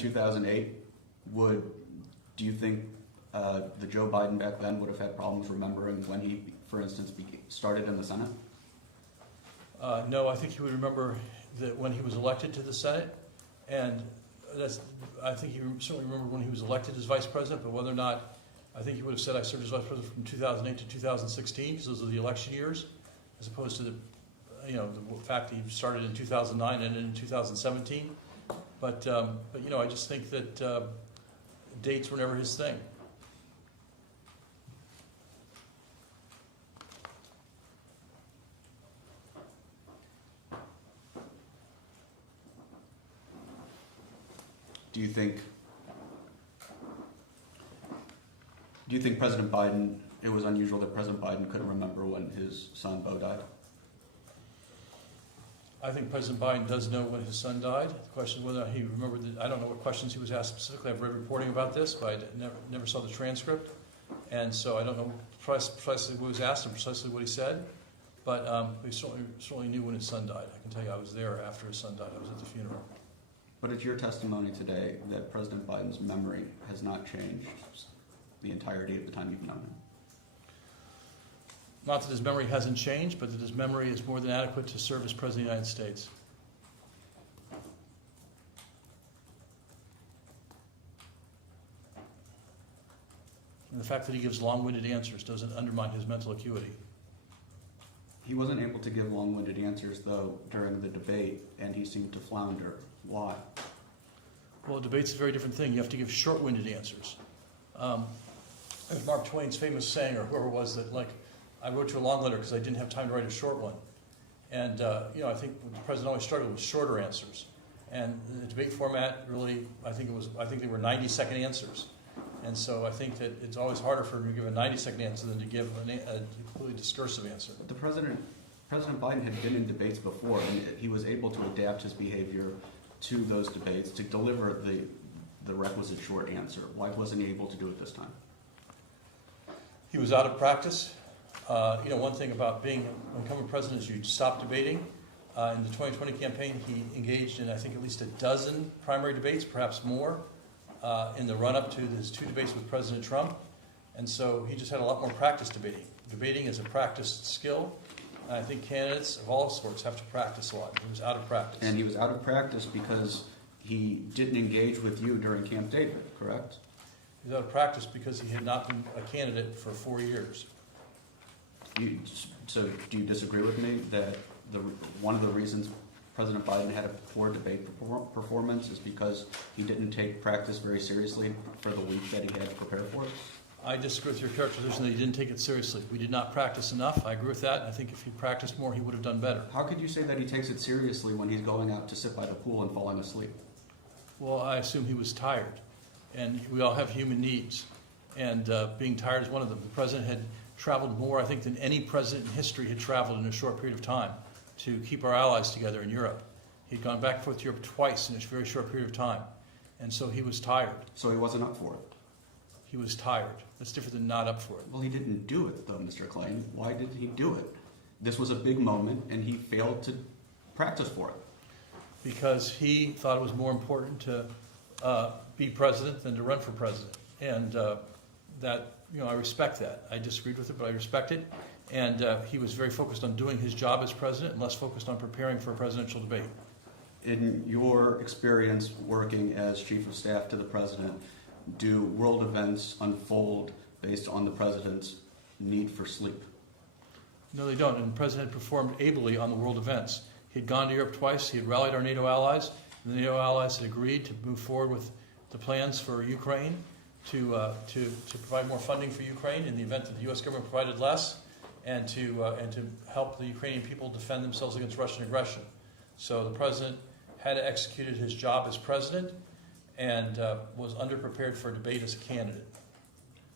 2008, do you think the Joe Biden back then would have had problems remembering when he, for instance, started in the Senate? No, I think he would remember that when he was elected to the Senate, and I think he certainly remembered when he was elected as vice president, but whether or not, I think he would have said I served as vice president from 2008 to 2016, because those are the election years, as opposed to the fact that he started in 2009 and ended in 2017. But I just think that dates were never his thing. Do you think President Biden, it was unusual that President Biden couldn't remember when his son Beau died? I think President Biden does know when his son died. The question is whether he remembered I don't know what questions he was asked specifically. I've read reporting about this, but I never saw the transcript. And so I don't know precisely what was asked and precisely what he said. But he certainly knew when his son died. I can tell you I was there after his son died. I was at the funeral. But it's your testimony today that President Biden's memory has not changed the entirety of the time you've known him. Not that his memory hasn't changed, but that his memory is more than adequate to serve as President of the United States. And the fact that he gives long-winded answers doesn't undermine his mental acuity. He wasn't able to give long-winded answers, though, during the debate, and he seemed to flounder. Why? Well, a debate's a very different thing. You have to give short-winded answers. There's Mark Twain's famous saying, or whoever it was, that I wrote you a long letter because I didn't have time to write a short one. And I think the president always struggled with shorter answers. And the debate format really, I think they were 90-second answers. And so I think that it's always harder for him to give a 90-second answer than to give a completely discursive answer. But President Biden had been in debates before, and he was able to adapt his behavior to those debates to deliver the requisite short answer. Why wasn't he able to do it this time? He was out of practice. One thing about being incumbent president is you stop debating. In the 2020 campaign, he engaged in, I think, at least a dozen primary debates, perhaps more, in the run-up to his 2 debates with President Trump. And so he just had a lot more practice debating. Debating is a practiced skill. And I think candidates of all sorts have to practice a lot. He was out of practice. And he was out of practice because he didn't engage with you during Camp David, correct? He was out of practice because he had not been a candidate for 4 years. So do you disagree with me that one of the reasons President Biden had a poor debate performance is because he didn't take practice very seriously for the week that he had to prepare for it? I disagree with your characterization that he didn't take it seriously. We did not practice enough. I agree with that. I think if he practiced more, he would have done better. How could you say that he takes it seriously when he's going out to sit by the pool and falling asleep? Well, I assume he was tired. And we all have human needs. And being tired is one of them. The president had traveled more, I think, than any president in history had traveled in a short period of time to keep our allies together in Europe. He'd gone back and forth to Europe twice in a very short period of time. And so he was tired. So he wasn't up for it? He was tired. That's different than not up for it. Well, he didn't do it, though, Mr. Klain. Why did he do it? This was a big moment, and he failed to practice for it. Because he thought it was more important to be president than to run for president. And I respect that. I disagreed with it, but I respect it. And he was very focused on doing his job as president and less focused on preparing for a presidential debate. In your experience working as chief of staff to the president, do world events unfold based on the president's need for sleep? No, they don't. And the president performed ably on the world events. He had gone to Europe twice. He had rallied our NATO allies. And the NATO allies had agreed to move forward with the plans for Ukraine to provide more funding for Ukraine in the event that the U.S. government provided less, and to help the Ukrainian people defend themselves against Russian aggression. So the president had executed his job as president and was underprepared for a debate as a candidate.